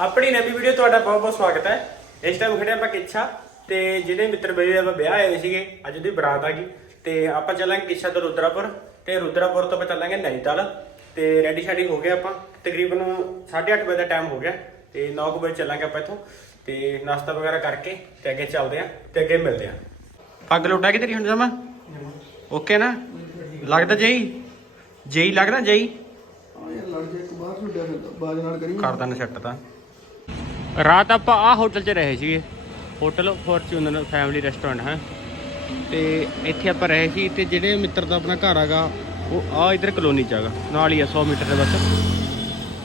ਆਪਣੀ ਨਵੀਂ ਵੀਡੀਓ ਤੁਹਾਡਾ ਬਹੁਤ ਬਹੁਤ ਸਵਾਗਤ ਹੈ। ਇਸ ਟਾਈਮ ਖੜੇ ਆਪਾਂ ਕਿੱਛਾ ਤੇ ਜਿਹੜੇ ਮਿੱਤਰ ਬਈ ਆਪਾਂ ਵਿਆਹ ਆਏ ਸੀਗੇ ਅੱਜ ਦੀ ਬਰਾਤ ਆ ਗਈ। ਤੇ ਆਪਾਂ ਚੱਲਾਂਗੇ ਕਿੱਛਾ ਤੋਂ ਰੁਦਰਾਪੁਰ ਤੇ ਰੁਦਰਾਪੁਰ ਤੋਂ ਆਪਾਂ ਚੱਲਾਂਗੇ ਨੈਣੀਤਾਲ ਤੇ ਰੈਡੀ ਸ਼ੈਡੀ ਹੋ ਗਏ ਆਪਾਂ। ਤਕਰੀਬਨ 8:30 ਵਜੇ ਦਾ ਟਾਈਮ ਹੋ ਗਿਆ ਤੇ 9 ਵਜੇ ਚੱਲਾਂਗੇ ਆਪਾਂ ਇੱਥੋਂ। ਤੇ ਨਾਸ਼ਤਾ ਵਗੈਰਾ ਕਰਕੇ ਤੇ ਅੱਗੇ ਚੱਲਦੇ ਆਂ ਤੇ ਅੱਗੇ ਮਿਲਦੇ ਆਂ ਪੱਗ ਲੋਟਾ ਕਿ ਤੇਰੀ ਹੁਣ ਜਮਾ ਓਕੇ ਨਾ? ਲੱਗਦਾ ਜਈ? ਜਈ ਲੱਗਦਾ ਜਈ? ਹਾਂ ਯਾਰ ਲੜ ਜਾ ਇੱਕ ਬਾਹਰ ਛੁੱਟਿਆ ਫਿਰਦਾ ਬਾਜ ਨਾਲ ਕਰੀ ਕਰਦਾ ਨਾ ਸੈੱਟ ਤਾਂ। ਰਾਤ ਆਪਾਂ ਆ ਹੋਟਲ 'ਚ ਰਹੇ ਸੀਗੇ। ਹੋਟਲ ਫੋਰਚੂਨਰ ਫੈਮਿਲੀ ਰੈਸਟੋਰੈਂਟ ਹੈ। ਤੇ ਇੱਥੇ ਆਪਾਂ ਰਹੇ ਸੀ ਤੇ ਜਿਹੜੇ ਮਿੱਤਰ ਦਾ ਆਪਣਾ ਘਰ ਹੈਗਾ, ਉਹ ਆ ਇਧਰ ਕਲੋਨੀ 'ਚ ਹੈਗਾ। ਨਾਲ ਹੀ ਆ 100 ਮੀਟਰ ਦੇ ਬਸ।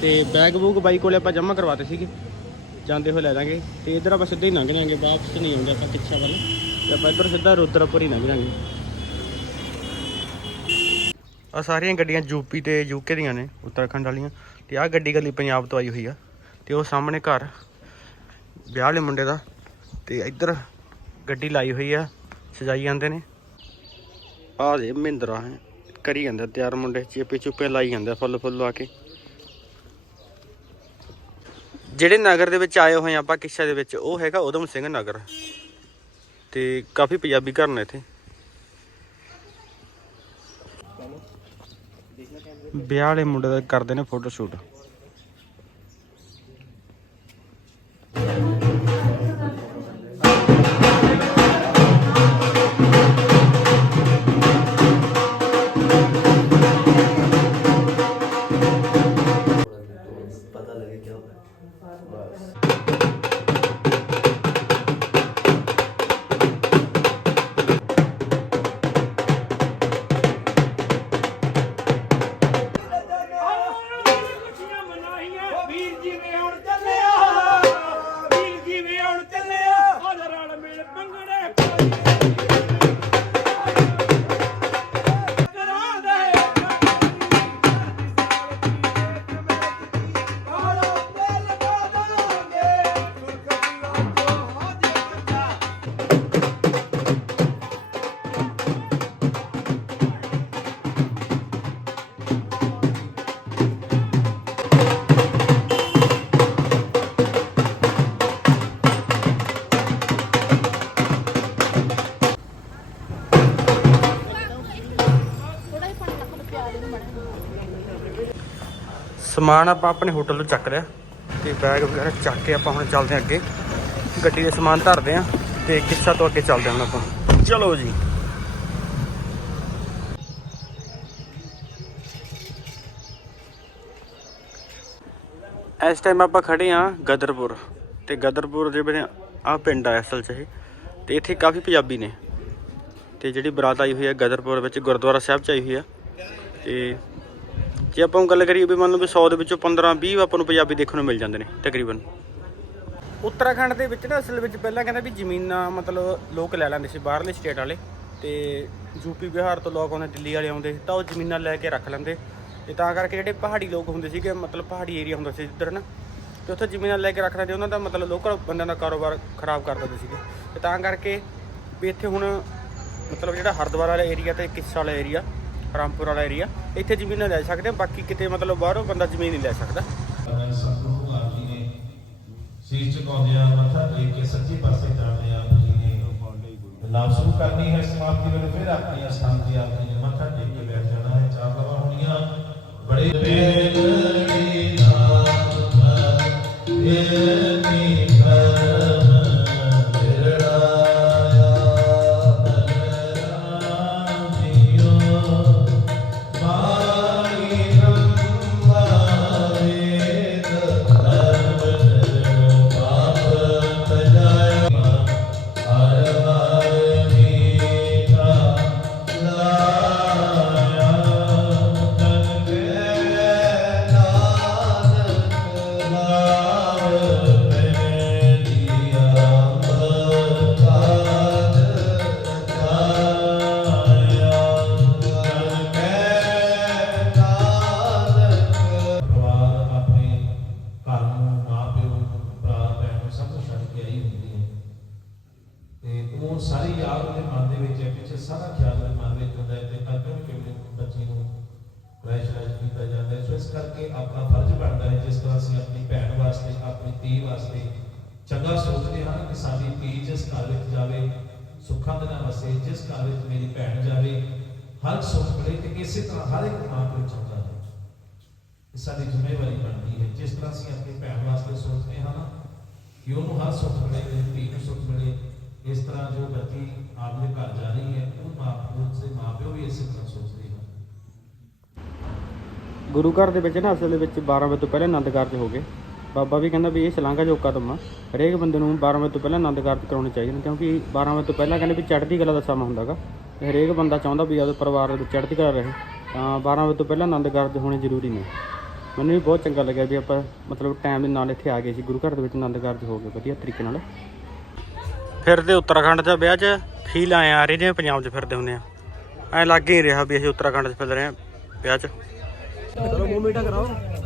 ਤੇ ਬੈਗ ਬੂਗ ਬਾਈ ਕੋਲੇ ਆਪਾਂ ਜਮ੍ਹਾਂ ਕਰਵਾਤੇ ਸੀਗੇ। ਜਾਂਦੇ ਹੋਏ ਲੈ ਲਾਂਗੇ। ਤੇ ਇਧਰ ਆਪਾਂ ਸਿੱਧਾ ਹੀ ਲੰਘ ਜਾਾਂਗੇ, ਵਾਪਸ ਨਹੀਂ ਆਉਂਦੇ ਆਪਾਂ ਕਿੱਛਾ ਵੱਲ। ਤੇ ਆਪਾਂ ਇਧਰ ਸਿੱਧਾ ਰੁਦਰਪੁਰ ਹੀ ਲੰਘ ਜਾਾਂਗੇ। ਆ ਸਾਰੀਆਂ ਗੱਡੀਆਂ ਯੂਪੀ ਤੇ ਯੂਕੇ ਦੀਆਂ ਨੇ, ਉੱਤਰਾਖੰਡ ਵਾਲੀਆਂ। ਤੇ ਆ ਗੱਡੀ ਗੱਲੀ ਪੰਜਾਬ ਤੋਂ ਆਈ ਹੋਈ ਆ। ਤੇ ਉਹ ਸਾਹਮਣੇ ਘਰ। ਵਿਆਹ ਵਾਲੇ ਮੁੰਡੇ ਦਾ ਤੇ ਇੱਧਰ ਗੱਡੀ ਲਾਈ ਹੋਈ ਆ, ਸਜਾਈ ਜਾਂਦੇ ਨੇ। ਆ ਦੇ ਮਹਿੰਦਰਾ ਹੈ, ਕਰੀ ਜਾਂਦੇ ਤਿਆਰ ਮੁੰਡੇ, ਚੇਪੇ ਚੁੱਪੇ ਲਾਈ ਜਾਂਦੇ ਆ ਫੁੱਲ ਫੁੱਲ ਲਾ ਕੇ। ਜਿਹੜੇ ਨਗਰ ਦੇ ਵਿੱਚ ਆਏ ਹੋਏ ਆਪਾਂ ਕਿਸ਼ਾ ਦੇ ਵਿੱਚ, ਉਹ ਹੈਗਾ ਉਦਮ ਸਿੰਘ ਨਗਰ। ਤੇ ਕਾਫੀ ਪੰਜਾਬੀ ਘਰ ਨੇ ਇੱਥੇ। ਵਿਆਹ ਵਾਲੇ ਮੁੰਡੇ ਦਾ ਕਰਦੇ ਨੇ ਫੋਟੋ ਸ਼ੂਟ। पता लगे क्या होगा ਵੀਰ ਸਮਾਨ ਆਪਾਂ ਆਪਣੇ ਹੋਟਲ ਤੋਂ ਚੱਕ ਲਿਆ ਤੇ ਬੈਗ ਵਗੈਰਾ ਚੱਕ ਕੇ ਆਪਾਂ ਹੁਣ ਚੱਲਦੇ ਹਾਂ ਅੱਗੇ। ਗੱਡੀ ਦੇ ਸਮਾਨ ਧਰਦੇ ਆਂ ਤੇ ਕਿੱਸਾ ਤੋਂ ਅੱਗੇ ਚੱਲਦੇ ਹਾਂ ਹੁਣ ਆਪਾਂ। ਚਲੋ ਜੀ। ਇਸ ਟਾਈਮ ਆਪਾਂ ਖੜੇ ਆਂ ਗਦਰਪੁਰ ਤੇ ਗਦਰਪੁਰ ਦੇ ਵਿੱਚ ਆ ਪਿੰਡ ਆ ਅਸਲ 'ਚ ਇਹ। ਤੇ ਇੱਥੇ ਕਾਫੀ ਪੰਜਾਬੀ ਨੇ। ਤੇ ਜਿਹੜੀ ਬਰਾਤ ਆਈ ਹੋਈ ਹੈ ਗਦਰਪੁਰ ਵਿੱਚ ਗੁਰਦੁਆਰਾ ਸਾਹਿਬ 'ਚ ਆਈ ਹੋਈ ਆ। ਤੇ ਜੇ ਆਪਾਂ ਗੱਲ ਕਰੀਏ ਵੀ ਮੰਨ ਲਓ ਵੀ 100 ਦੇ ਵਿੱਚੋਂ 15 20 ਆਪਾਂ ਨੂੰ ਪੰਜਾਬੀ ਦੇਖਣ ਨੂੰ ਮਿਲ ਜਾਂਦੇ ਨੇ, ਤਕਰੀਬਨ। ਉੱਤਰਾਖੰਡ ਦੇ ਵਿੱਚ ਨਾ ਅਸਲ ਵਿੱਚ ਪਹਿਲਾਂ ਕਹਿੰਦਾ ਵੀ ਜ਼ਮੀਨਾਂ ਮਤਲਬ ਲੋਕ ਲੈ ਲੈਂਦੇ ਸੀ, ਬਾਹਰਲੇ ਸਟੇਟ ਵਾਲੇ ਤੇ ਯੂਪੀ ਬਿਹਾਰ ਤੋਂ ਲੋਕ ਆਉਂਦੇ, ਦਿੱਲੀ ਵਾਲੇ ਆਉਂਦੇ ਤਾਂ ਉਹ ਜ਼ਮੀਨਾਂ ਲੈ ਕੇ ਰੱਖ ਲੈਂਦੇ ਤੇ ਤਾਂ ਕਰਕੇ ਜਿਹੜੇ ਪਹਾੜੀ ਲੋਕ ਹੁੰਦੇ ਸੀਗੇ, ਮਤਲਬ ਪਹਾੜੀ ਏਰੀਆ ਹੁੰਦਾ ਸੀ ਜਿੱਧਰ ਨਾ, ਤੇ ਉੱਥੇ ਜ਼ਮੀਨਾਂ ਲੈ ਕੇ ਰੱਖ ਲੈਂਦੇ, ਉਹਨਾਂ ਦਾ ਮਤਲਬ ਲੋਕਲ ਬੰਦਿਆਂ ਦਾ ਕਾਰੋਬਾਰ ਖਰਾਬ ਕਰ ਦਿੰਦੇ ਸੀਗੇ। ਤੇ ਤਾਂ ਕਰਕੇ ਵੀ ਇੱਥੇ ਹੁਣ ਮਤਲਬ ਜਿਹੜਾ ਹਰਿਦੁਆਰ ਵਾਲਾ ਏਰੀਆ ਤੇ ਕਿੱਸਾ ਵਾਲਾ ਏਰੀਆ ਰਾਮਪੁਰ ਵਾਲਾ ਏਰੀਆ ਇੱਥੇ ਜ਼ਮੀਨਾਂ ਲੈ ਸਕਦੇ ਆ ਬਾਕੀ ਕਿਤੇ ਮਤਲਬ ਬਾਹਰੋਂ ਬੰਦਾ ਜ਼ਮੀਨ ਨਹੀਂ ਲੈ ਸਕਦਾ। ਸਤਿਗੁਰੂ ਆਪ ਜੀ ਨੇ ਸੀਸ ਝੁਕਾਉਂਦੇ ਆ ਮੱਥਾ ਟੇਕ ਕੇ ਸੱਚੇ ਪਾਸੇ ਜਾਂਦੇ ਆ ਆਪ ਜੀ ਨੇ ਨਾਮ ਸ਼ੁਰੂ ਕਰਨੀ ਹੈ ਸਮਾਪਤੀ ਵੇਲੇ ਫਿਰ ਆਪਣੀ ਅਸਥਾਨ ਤੇ ਆਪ ਜੀ ਨੇ ਮੱਥਾ ਟੇਕ ਕੇ ਬੈਠ ਜਾਣਾ ਹੈ। ਚਾਰ ਲਵਾ ਹੋਣੀਆਂ। ਬੜੇ ਉਹ ਸਾਰੀ ਯਾਦ ਉਹਦੇ ਮਨ ਦੇ ਵਿੱਚ ਹੈ, ਪਿੱਛੇ ਸਾਰਾ ਖਿਆਲ ਉਹਦੇ ਮਨ ਵਿੱਚ ਹੁੰਦਾ ਹੈ ਤੇ ਅੱਗੇ ਕਿਵੇਂ ਬੱਚੀ ਨੂੰ ਪ੍ਰੈਸ਼ਰਾਈਜ਼ ਕੀਤਾ ਜਾਂਦਾ ਹੈ। ਸੋ ਇਸ ਕਰਕੇ ਆਪਣਾ ਫਰਜ਼ ਬਣਦਾ ਹੈ, ਜਿਸ ਤਰ੍ਹਾਂ ਅਸੀਂ ਆਪਣੀ ਭੈਣ ਵਾਸਤੇ, ਆਪਣੀ ਧੀ ਵਾਸਤੇ ਚੰਗਾ ਸੋਚਦੇ ਹਾਂ ਕਿ ਸਾਡੀ ਧੀ ਜਿਸ ਘਰ ਵਿੱਚ ਜਾਵੇ, ਸੁੱਖਾਂ ਦੇ ਨਾਲ ਵਸੇ, ਜਿਸ ਘਰ ਵਿੱਚ ਮੇਰੀ ਭੈਣ ਜਾਵੇ, ਹਰ ਸੁੱਖ ਮਿਲੇ ਤੇ ਇਸੇ ਤਰ੍ਹਾਂ ਹਰ ਇੱਕ ਮਾਂ ਪਿਓ ਚਾਹੁੰਦਾ ਹੈ ਇਹ ਸਾਡੀ ਜ਼ਿੰਮੇਵਾਰੀ ਬਣਦੀ ਹੈ। ਜਿਸ ਤਰ੍ਹਾਂ ਅਸੀਂ ਆਪਣੀ ਭੈਣ ਵਾਸਤੇ ਸੋਚਦੇ ਹਾਂ ਨਾ ਕਿ ਉਹਨੂੰ ਹਰ ਸੁੱਖ ਮਿਲੇ ਤੇ ਧੀ ਨੂੰ ਸੁੱਖ ਮਿਲੇ ਇਸ ਤਰ੍ਹਾਂ ਜੋ ਬੱਚੀ ਆਪਣੇ ਘਰ ਜਾ ਰਹੀ ਹੈ, ਉਹ ਮਾਂ ਉਸ ਦੇ ਮਾਂ ਪਿਓ ਵੀ ਇਸੇ ਤਰ੍ਹਾਂ ਸੋਚਦੇ ਗੁਰੂ ਘਰ ਦੇ ਵਿੱਚ ਨਾ ਅਸਲ ਦੇ ਵਿੱਚ 12 ਵਜੇ ਤੋਂ ਪਹਿਲਾਂ ਆਨੰਦ ਕਾਰਜ ਹੋ ਗਏ। ਬਾਬਾ ਵੀ ਕਹਿੰਦਾ ਵੀ ਇਹ ਸ਼ਲਾਘਾ ਜੋ ਕਦਮ ਆ ਹਰੇਕ ਬੰਦੇ ਨੂੰ 12 ਵਜੇ ਤੋਂ ਪਹਿਲਾਂ ਆਨੰਦ ਕਾਰਜ ਕਰਾਉਣੇ ਚਾਹੀਦੇ ਨੇ, ਕਿਉਂਕਿ 12 ਵਜੇ ਤੋਂ ਪਹਿਲਾਂ ਕਹਿੰਦੇ ਵੀ ਚੜ੍ਹਦੀ ਕਲਾ ਦਾ ਸਮਾਂ ਹੁੰਦਾਗਾ। ਤੇ ਹਰੇਕ ਬੰਦਾ ਚਾਹੁੰਦਾ ਵੀ ਆਪਦੇ ਪਰਿਵਾਰ ਦੇ ਵਿੱਚ ਚੜ੍ਹਦੀ ਕਲਾ ਰਹੇ, ਤਾਂ 12 ਵਜੇ ਤੋਂ ਪਹਿਲਾਂ ਆਨੰਦ ਕਾਰਜ ਹੋਣੇ ਜ਼ਰੂਰੀ ਨੇ। ਮੈਨੂੰ ਵੀ ਬਹੁਤ ਚੰਗਾ ਲੱਗਿਆ ਵੀ ਆਪਾਂ ਮਤਲਬ ਟਾਈਮ ਦੇ ਨਾਲ ਇੱਥੇ ਆ ਗਏ ਸੀ, ਗੁਰੂ ਘਰ ਦੇ ਵਿੱਚ ਆਨੰਦ ਕਾਰਜ ਹੋ ਗਏ ਵਧੀਆ ਤਰੀਕੇ ਨਾਲ। ਫਿਰਦੇ ਉੱਤਰਾਖੰਡ 'ਚ ਵਿਆਹ 'ਚ, ਫੀਲ ਆਏ ਆ ਰਹੀ ਜਿਵੇਂ ਪੰਜਾਬ 'ਚ ਫਿਰਦੇ ਹੁੰਦੇ ਆ। ਐ ਲੱਗ ਹੀ ਰਿਹਾ ਵੀ ਅਸੀਂ ਉੱਤਰਾਖੰਡ 'ਚ ਫਿਰ ਰਹੇ ਆ ਵਿਆਹ 'ਚ। ਕਾਲੀ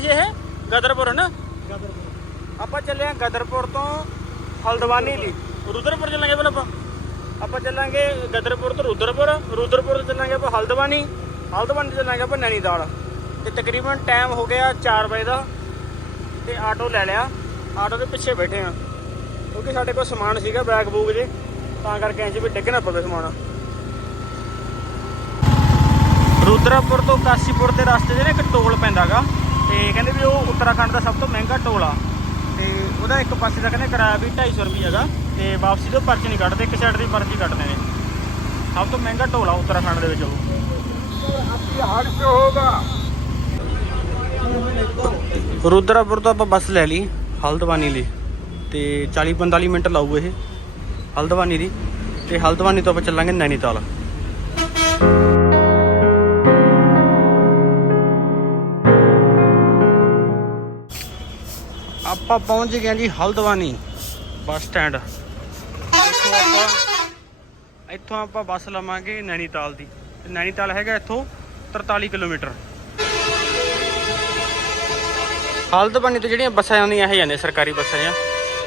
ਸੀ ਇਹ ਗਦਰਪੁਰ ਹੈ ਨਾ? ਆਪਾਂ ਚੱਲੇ ਆ ਗਦਰਪੁਰ ਤੋਂ ਹਲਦਵਾਨੀ ਲਈ। ਰੁਦਰਪੁਰ ਚੱਲਾਂਗੇ ਪਹਿਲਾਂ ਆਪਾਂ? ਆਪਾਂ ਚੱਲਾਂਗੇ ਗਦਰਪੁਰ ਤੋਂ ਰੁਦਰਪੁਰ ਰੁਦਰਪੁਰ ਤੋਂ ਚੱਲਾਂਗੇ ਆਪਾਂ ਹਲਦਵਾਨੀ। ਹਲਦਵਾਨੀ ਤੋਂ ਚੱਲਾਂਗੇ ਆਪਾਂ ਨੈਣੀਤਾਲ ਤੇ ਤਕਰੀਬਨ ਟਾਈਮ ਹੋ ਗਿਆ 4 ਵਜੇ ਦਾ ਤੇ ਆਟੋ ਲੈ ਲਿਆ। ਆਟੋ ਦੇ ਪਿੱਛੇ ਬੈਠੇ ਆ ਕਿਉਂਕਿ ਸਾਡੇ ਕੋਲ ਸਮਾਨ ਸੀਗਾ ਬੈਗ ਬੂਗ ਜੇ। ਤਾਂ ਕਰਕੇ ਇੰਜ ਵੀ ਡਿੱਗ ਨਾ ਪਵੇ ਸਮਾਨ। ਰੁਦਰਾਪੁਰ ਤੋਂ ਕਾਸੀਪੁਰ ਦੇ ਰਸਤੇ 'ਚ ਨਾ ਇੱਕ ਟੋਲ ਪੈਂਦਾਗਾ ਤੇ ਕਹਿੰਦੇ ਵੀ ਉਹ ਉੱਤਰਾਖੰਡ ਦਾ ਸਭ ਤੋਂ ਮਹਿੰਗਾ ਟੋਲ ਆ। ਤੇ ਉਹਦਾ ਇੱਕ ਪਾਸੇ ਦਾ ਕਹਿੰਦੇ ਕਿਰਾਇਆ ਵੀ 250 ਰੁਪਏ ਹੈਗਾ, ਤੇ ਵਾਪਸੀ ਤੋਂ ਪਰਚੀ ਨਹੀਂ ਕੱਢਦੇ, ਇੱਕ ਸਾਈਡ ਦੀ ਪਰਚੀ ਕੱਟਦੇ ਨੇ। ਸਭ ਤੋਂ ਮਹਿੰਗਾ ਟੋਲ ਆ ਉੱਤਰਾਖੰਡ ਦੇ ਵਿੱਚ ਉਹ। ਰੁਦਰਾਪੁਰ ਤੋਂ ਆਪਾਂ ਬੱਸ ਲੈ ਲਈ, ਹਲਦਵਾਨੀ ਲਈ। ਤੇ 40 45 ਮਿੰਟ ਲਾਊ ਇਹ, ਹਲਦਵਾਨੀ ਦੀ। ਤੇ ਹਲਦਵਾਨੀ ਤੋਂ ਆਪਾਂ ਚੱਲਾਂਗੇ ਨੈਨੀਤਾਲ। ਆਪਾਂ ਪਹੁੰਚ ਗਏ ਹਾਂ ਜੀ ਹਲਦਵਾਨੀ ਬੱਸ ਸਟੈਂਡ। ਇੱਥੋਂ ਆਪਾਂ ਇੱਥੋਂ ਆਪਾਂ ਬੱਸ ਲਵਾਂਗੇ ਨੈਣੀਤਾਲ ਦੀ। ਤੇ ਨੈਣੀਤਾਲ ਹੈਗਾ ਇੱਥੋਂ 43 ਕਿਲੋਮੀਟਰ। ਹਲਦਵਾਨੀ ਤੋਂ ਜਿਹੜੀਆਂ ਬੱਸਾਂ ਆਉਂਦੀਆਂ ਇਹ ਜਾਂਦੇ ਸਰਕਾਰੀ ਬੱਸਾਂ ਆ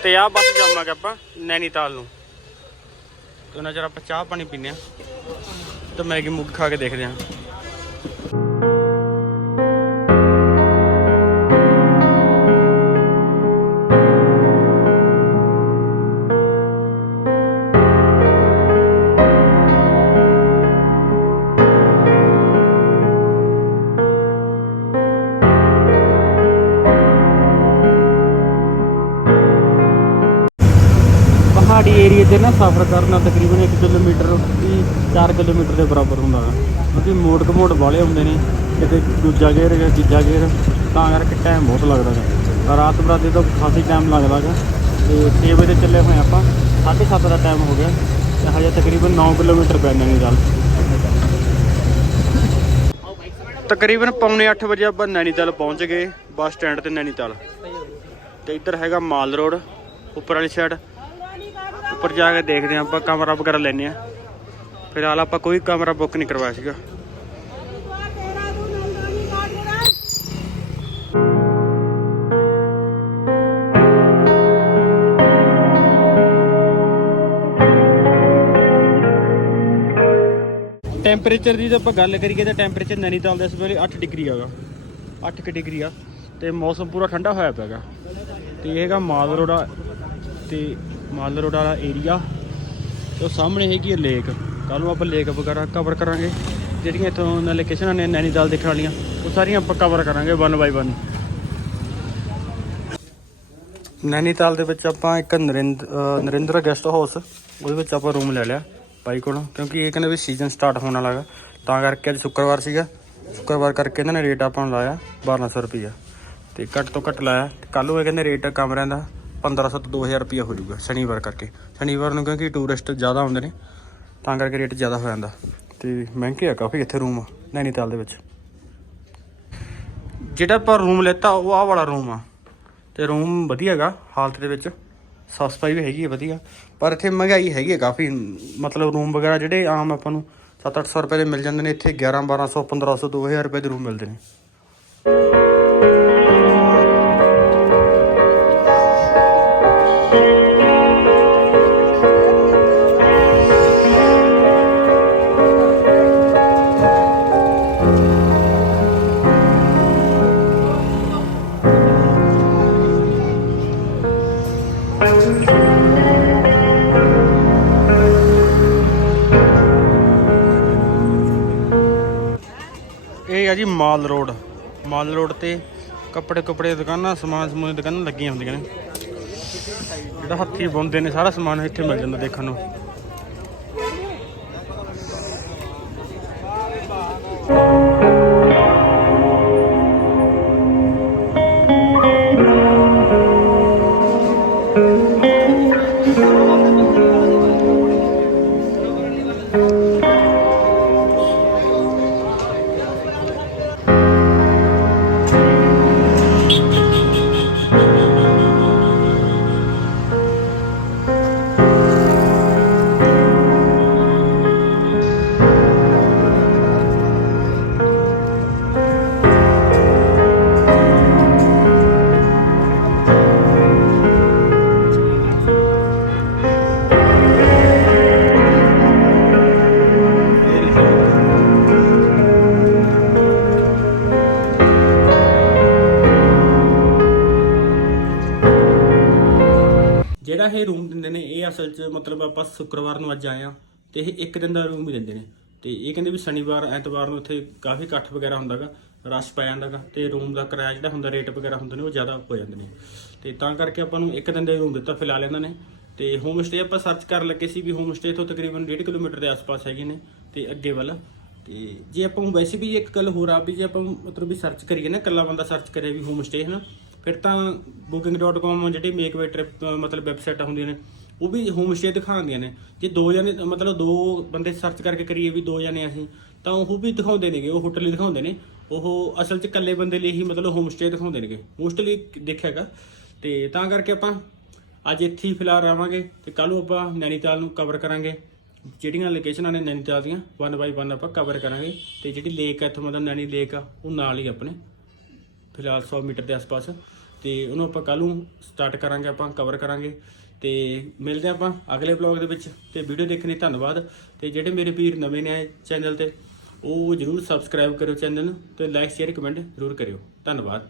ਤੇ ਆਹ ਬੱਸ ਜਾਵਾਂਗੇ ਆਪਾਂ ਨੈਣੀਤਾਲ ਨੂੰ। ਤੇ ਉਹਨਾਂ ਚਿਰ ਆਪਾਂ ਚਾਹ ਪਾਣੀ ਪੀਨੇ ਆ ਤੇ ਮੈਗੀ ਮੁੱਗ ਖਾ ਕੇ ਦੇਖਦੇ ਹਾਂ। ਨਾ ਸਫ਼ਰ ਕਰਨਾ ਤਕਰੀਬਨ 1 ਕਿਲੋਮੀਟਰ ਦੀ 4 ਕਿਲੋਮੀਟਰ ਦੇ ਬਰਾਬਰ ਹੁੰਦਾ ਹੈ। ਕਿਉਂਕਿ ਮੋੜ ਕਮੋੜ ਵਾਲੇ ਹੁੰਦੇ ਨੇ, ਕਿਤੇ ਦੂਜਾ ਗੇਅਰ ਜਾਂ ਤੀਜਾ ਗੇਅਰ, ਤਾਂ ਕਰਕੇ ਟਾਈਮ ਬਹੁਤ ਲੱਗਦਾ ਹੈ ਰਾਤ ਬਰਾਤੇ ਤੋਂ ਖਾਸੀ ਟਾਈਮ ਲੱਗਦਾ ਹੈ ਤੇ 6 ਵਜੇ ਚੱਲੇ ਹੋਏ ਆਪਾਂ 7:30 ਦਾ ਟਾਈਮ ਹੋ ਗਿਆ। ਤੇ ਹਜੇ ਤਕਰੀਬਨ 9 ਕਿਲੋਮੀਟਰ ਪੈਣਾ ਨਹੀਂ ਗੱਲ ਤਕਰੀਬਨ ਪੌਣੇ 8 ਵਜੇ ਆਪਾਂ ਨੈਨੀਤਾਲ ਪਹੁੰਚ ਗਏ, ਬੱਸ ਸਟੈਂਡ ਤੇ ਨੈਨੀਤਾਲ। ਤੇ ਇੱਧਰ ਹੈਗਾ ਮਾਲ ਰੋਡ, ਉੱਪਰ ਵਾਲੀ ਸਾਈਡ ਉੱਪਰ ਜਾ ਕੇ ਦੇਖਦੇ ਹਾਂ, ਆਪਾਂ ਕਮਰਾ ਵਗੈਰਾ ਲੈਨੇ ਆ ਫਿਲਹਾਲ ਆਪਾਂ ਕੋਈ ਕਮਰਾ ਬੁੱਕ ਨਹੀਂ ਕਰਵਾਇਆ ਸੀਗਾ। ਟੈਂਪਰੇਚਰ ਦੀ ਜੇ ਆਪਾਂ ਗੱਲ ਕਰੀਏ ਤਾਂ ਟੈਂਪਰੇਚਰ ਨੈਨੀਤਾਲ ਦਾ ਇਸ ਵੇਲੇ 8 ਡਿਗਰੀ ਹੈਗਾ। 8 ਕਿ ਡਿਗਰੀ ਆ। ਤੇ ਮੌਸਮ ਪੂਰਾ ਠੰਡਾ ਹੋਇਆ ਪਿਆਗਾ ਤੇ ਇਹ ਹੈਗਾ ਮਾਲ ਤੇ ਮਾਲ ਰੋਡ ਵਾਲਾ ਏਰੀਆ ਤੇ ਉਹ ਸਾਹਮਣੇ ਹੈਗੀ ਹੈ ਲੇਕ ਕੱਲ ਨੂੰ ਆਪਾਂ ਲੇਕ ਵਗੈਰਾ ਕਵਰ ਕਰਾਂਗੇ। ਜਿਹੜੀਆਂ ਇੱਥੋਂ ਨਾਲ ਲੋਕੇਸ਼ਨਾਂ ਨੇ ਨੈਨੀਤਾਲ ਦੇਖਣ ਵਾਲੀਆਂ, ਉਹ ਸਾਰੀਆਂ ਆਪਾਂ ਕਵਰ ਕਰਾਂਗੇ ਵਨ ਬਾਈ ਵਨ ਨੈਨੀਤਾਲ ਦੇ ਵਿੱਚ ਆਪਾਂ ਇੱਕ ਨਰਿੰਦ ਨਰਿੰਦਰ ਗੈਸਟ ਹਾਊਸ ਉਹਦੇ ਵਿੱਚ ਆਪਾਂ ਰੂਮ ਲੈ ਲਿਆ ਬਾਈ ਕੋਲੋਂ। ਕਿਉਂਕਿ ਇਹ ਕਹਿੰਦੇ ਵੀ ਸੀਜ਼ਨ ਸਟਾਰਟ ਹੋਣ ਵਾਲਾ ਹੈਗਾ। ਤਾਂ ਕਰਕੇ ਅੱਜ ਸ਼ੁੱਕਰਵਾਰ ਸੀਗਾ। ਸ਼ੁੱਕਰਵਾਰ ਕਰਕੇ ਇਹਨਾਂ ਨੇ ਰੇਟ ਆਪਾਂ ਨੂੰ ਲਾਇਆ 1200 ਰੁਪਈਆ। ਤੇ ਘੱਟ ਤੋਂ ਘੱਟ ਲਾਇਆ। ਕੱਲ ਨੂੰ ਇਹ ਕਹਿੰਦੇ ਰੇਟ ਕਮਰਿਆਂ ਦਾ 1500 ਤੋਂ 2000 ਰੁਪਈਆ ਹੋ ਜਾਊਗਾ ਸ਼ਨੀਵਾਰ ਕਰਕੇ। ਸ਼ਨੀਵਾਰ ਨੂੰ ਕਿਉਂਕਿ ਟੂਰਿਸਟ ਜ਼ਿਆਦਾ ਆਉਂਦੇ ਨੇ, ਤਾਂ ਕਰਕੇ ਰੇਟ ਜ਼ਿਆਦਾ ਹੋ ਜਾਂਦਾ। ਤੇ ਮਹਿੰਗੇ ਆ ਕਾਫੀ ਇੱਥੇ ਰੂਮ ਨੈਨੀਤਾਲ ਦੇ ਵਿੱਚ। ਜਿਹੜਾ ਆਪਾਂ ਰੂਮ ਲੈਤਾ, ਉਹ ਆਹ ਵਾਲਾ ਰੂਮ ਆ। ਤੇ ਰੂਮ ਵਧੀਆ ਹੈਗਾ, ਹਾਲਤ ਦੇ ਵਿੱਚ। ਸਾਫ਼ ਸਫ਼ਾਈ ਵੀ ਹੈਗੀ ਹੈ ਵਧੀਆ। ਪਰ ਇੱਥੇ ਮਹਿੰਗਾਈ ਹੈਗੀ ਹੈ ਕਾਫੀ। ਮਤਲਬ ਰੂਮ ਵਗੈਰਾ ਜਿਹੜੇ ਆਮ ਆਪਾਂ ਨੂੰ 7-800 ਰੁਪਏ ਦੇ ਮਿਲ ਜਾਂਦੇ ਨੇ, ਇੱਥੇ 11 1200 1500 2000 ਰੁਪਏ ਦੇ ਰੂਮ ਮਿਲਦੇ ਨੇ। ਆ ਜੀ ਮਾਲ ਰੋਡ। ਮਾਲ ਰੋਡ ਤੇ ਕੱਪੜੇ ਕੁਪੜੇ ਦੁਕਾਨਾਂ, ਸਮਾਨ ਸਮੂਨ ਦੀਆਂ ਦੁਕਾਨਾਂ ਲੱਗੀਆਂ ਹੁੰਦੀਆਂ ਨੇ। ਜਿਹੜਾ ਹੱਥੀ ਬੁਣਦੇ ਨੇ, ਸਾਰਾ ਸਮਾਨ ਇੱਥੇ ਮਿਲ ਜਾਂਦਾ ਦੇਖਣ ਨੂੰ। ਜਿਹੜਾ ਆਪਾਂ ਸ਼ੁੱਕਰਵਾਰ ਨੂੰ ਅੱਜ ਆਏ ਆ ਤੇ ਇਹ ਇੱਕ ਦਿਨ ਦਾ ਰੂਮ ਹੀ ਦਿੰਦੇ ਨੇ। ਤੇ ਇਹ ਕਹਿੰਦੇ ਵੀ ਸ਼ਨੀਵਾਰ, ਐਤਵਾਰ ਨੂੰ ਇੱਥੇ ਕਾਫੀ ਇਕੱਠ ਵਗੈਰਾ ਹੁੰਦਾਗਾ ਰਸ਼ ਪੈ ਜਾਂਦਾਗਾ ਤੇ ਰੂਮ ਦਾ ਕਿਰਾਇਆ ਜਿਹੜਾ ਹੁੰਦਾ ਰੇਟ ਵਗੈਰਾ ਹੁੰਦੇ ਨੇ ਉਹ ਜ਼ਿਆਦਾ ਹੋ ਜਾਂਦੇ ਨੇ। ਤੇ ਤਾਂ ਕਰਕੇ ਆਪਾਂ ਨੂੰ ਇੱਕ ਦਿਨ ਦਾ ਰੂਮ ਦਿੱਤਾ ਫਿਲਹਾਲ ਇਹਨਾਂ ਨੇ। ਤੇ ਹੋਮ ਸਟੇ ਆਪਾਂ ਸਰਚ ਕਰਨ ਲੱਗੇ ਸੀ ਵੀ ਹੋਮ ਸਟੇ ਤੋਂ ਤਕਰੀਬਨ 1.5 ਕਿਲੋਮੀਟਰ ਦੇ ਆਸ-ਪਾਸ ਹੈਗੇ ਨੇ ਤੇ ਅੱਗੇ ਵੱਲ। ਤੇ ਜੇ ਆਪਾਂ ਨੂੰ ਵੈਸੇ ਵੀ ਇੱਕ ਗੱਲ ਹੋਰ ਆ ਵੀ ਜੇ ਆਪਾਂ ਮਤਲਬ ਵੀ ਸਰਚ ਕਰੀਏ ਨਾ, ਇਕੱਲਾ ਬੰਦਾ ਸਰਚ ਕਰੇ ਵੀ ਹੋਮ ਸਟੇ ਨਾ ਫਿਰ ਤਾਂ booking.com ਜਿਹੜੀ ਮੇਕ ਵੇ ਟ੍ਰਿਪ ਮਤਲਬ ਵੈਬਸਾਈਟਾਂ ਹੁੰਦੀਆਂ ਨੇ ਉਹ ਵੀ ਹੋਮ ਸਟੇ ਦਿਖਾਉਂਦੀਆਂ ਨੇ। ਜੇ ਦੋ ਜਣੇ, ਮਤਲਬ ਦੋ ਬੰਦੇ ਸਰਚ ਕਰਕੇ ਕਰੀਏ ਵੀ ਦੋ ਜਣੇ ਅਸੀਂ, ਤਾਂ ਉਹ ਵੀ ਦਿਖਾਉਂਦੇ ਨੇਗੇ, ਉਹ ਹੋਟਲ ਹੀ ਦਿਖਾਉਂਦੇ ਨੇ। ਉਹ ਅਸਲ 'ਚ ਇਕੱਲੇ ਬੰਦੇ ਲਈ ਹੀ ਮਤਲਬ ਹੋਮ ਸਟੇ ਦਿਖਾਉਂਦੇ ਨੇਗੇ। ਮੋਸਟਲੀ ਦੇਖਿਆਗਾ ਤੇ ਤਾਂ ਕਰਕੇ ਆਪਾਂ ਅੱਜ ਇੱਥੇ ਹੀ ਫਿਲਹਾਲ ਰਵਾਂਗੇ ਤੇ ਕੱਲ ਨੂੰ ਆਪਾਂ ਨੈਨੀਤਾਲ ਨੂੰ ਕਵਰ ਕਰਾਂਗੇ। ਜਿਹੜੀਆਂ ਲੋਕੇਸ਼ਨਾਂ ਨੇ ਨੈਨੀਤਾਲ ਦੀਆਂ ਵਨ ਬਾਈ ਵਨ ਆਪਾਂ ਕਵਰ ਕਰਾਂਗੇ। ਤੇ ਜਿਹੜੀ ਲੇਕ ਹੈ ਇੱਥੋਂ ਮਤਲਬ ਨੈਣੀ ਲੇਕ ਆ, ਉਹ ਨਾਲ ਹੀ ਆਪਣੇ। ਫਿਲਹਾਲ 100 ਮੀਟਰ ਦੇ ਆਸ-ਪਾਸ। ਤੇ ਉਹਨੂੰ ਆਪਾਂ ਕੱਲ ਨੂੰ ਸਟਾਰਟ ਕਰਾਂਗੇ, ਆਪਾਂ ਕਵਰ ਕਰਾਂਗੇ। ਤੇ ਮਿਲਦੇ ਆਪਾਂ ਅਗਲੇ ਵਲੌਗ ਦੇ ਵਿੱਚ। ਤੇ ਵੀਡੀਓ ਦੇਖਣ ਲਈ ਧੰਨਵਾਦ। ਤੇ ਜਿਹੜੇ ਮੇਰੇ ਵੀਰ ਨਵੇਂ ਨੇ ਚੈਨਲ ਤੇ, ਉਹ ਜਰੂਰ ਸਬਸਕ੍ਰਾਈਬ ਕਰਿਓ ਚੈਨਲ ਨੂੰ ਤੇ ਲਾਈਕ ਸ਼ੇਅਰ ਕਮੈਂਟ ਜਰੂਰ ਕਰਿਓ। ਧੰਨਵਾਦ।